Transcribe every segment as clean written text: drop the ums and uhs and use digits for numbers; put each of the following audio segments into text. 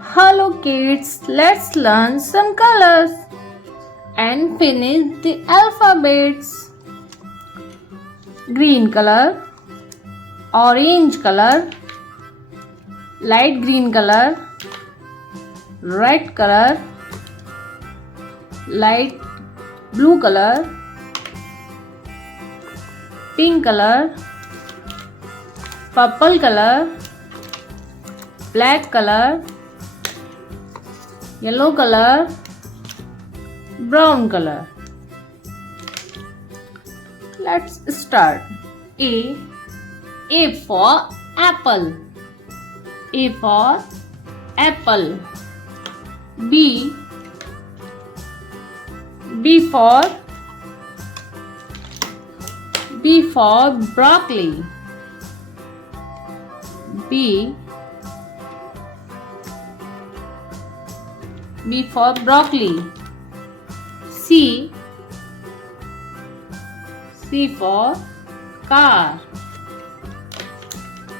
Hello kids, let's learn some colors and finish the alphabets. Green color, orange color, light green color, red color, light blue color, pink color, purple color, black color, yellow color, brown color. Let's start. A for apple. A for apple. B for broccoli. B for broccoli. C for car.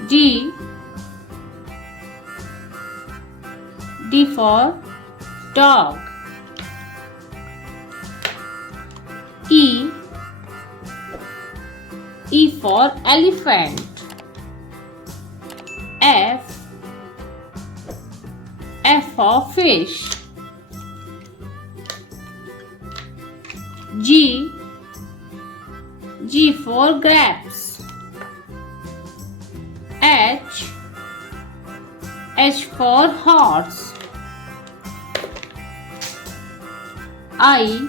D for dog. E for elephant. F for fish. G for grapes. H for horse. I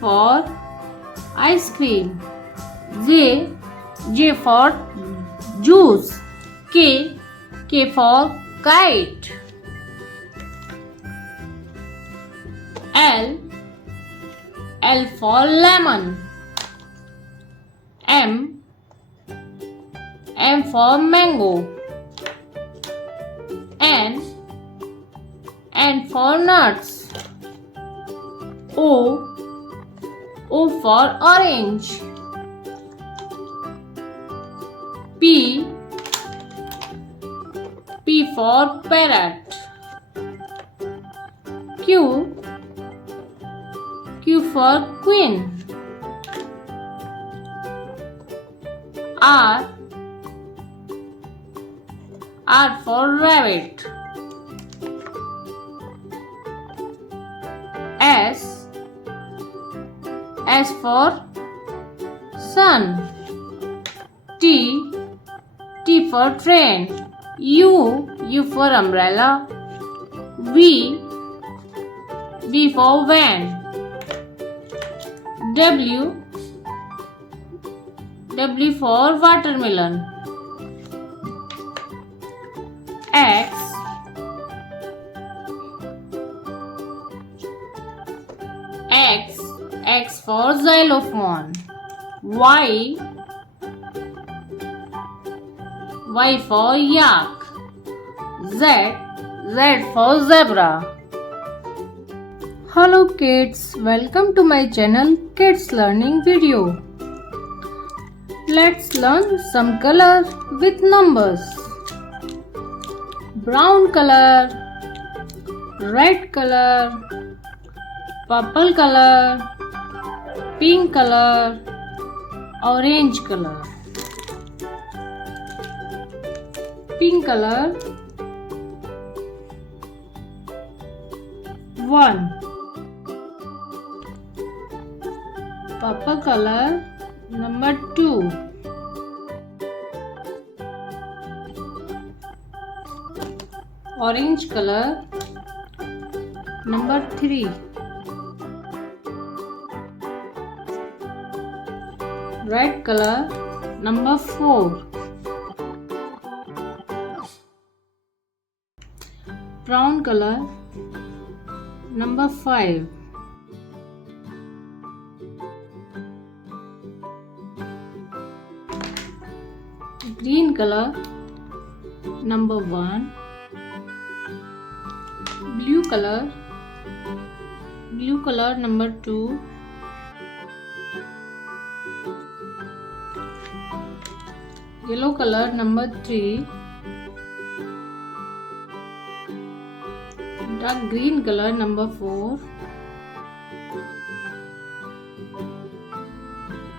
for ice cream. J for juice. K for kite. L for lemon. M for mango. N for nuts. O for orange. P for parrot. Q for queen. R for rabbit. S for sun. T for train. U for umbrella. V for van. W for watermelon. X for xylophone. Y for yak. Z for zebra. Hello kids, welcome to my channel Kids Learning Video. Let's learn some color with numbers. Brown color, red color, purple color, pink color, orange color. Pink color 1. Purple color number 2. Orange color number 3. Red color number 4. Brown color number 5. Green color number 1. Blue color number 2. Yellow color number 3. Dark green color number 4.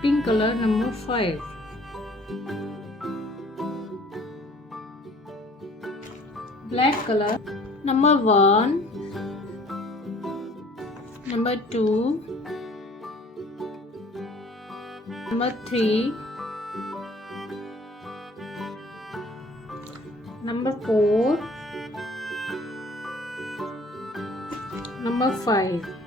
Pink color number 5. Black color number 1, number 2, number 3, number 4, number 5.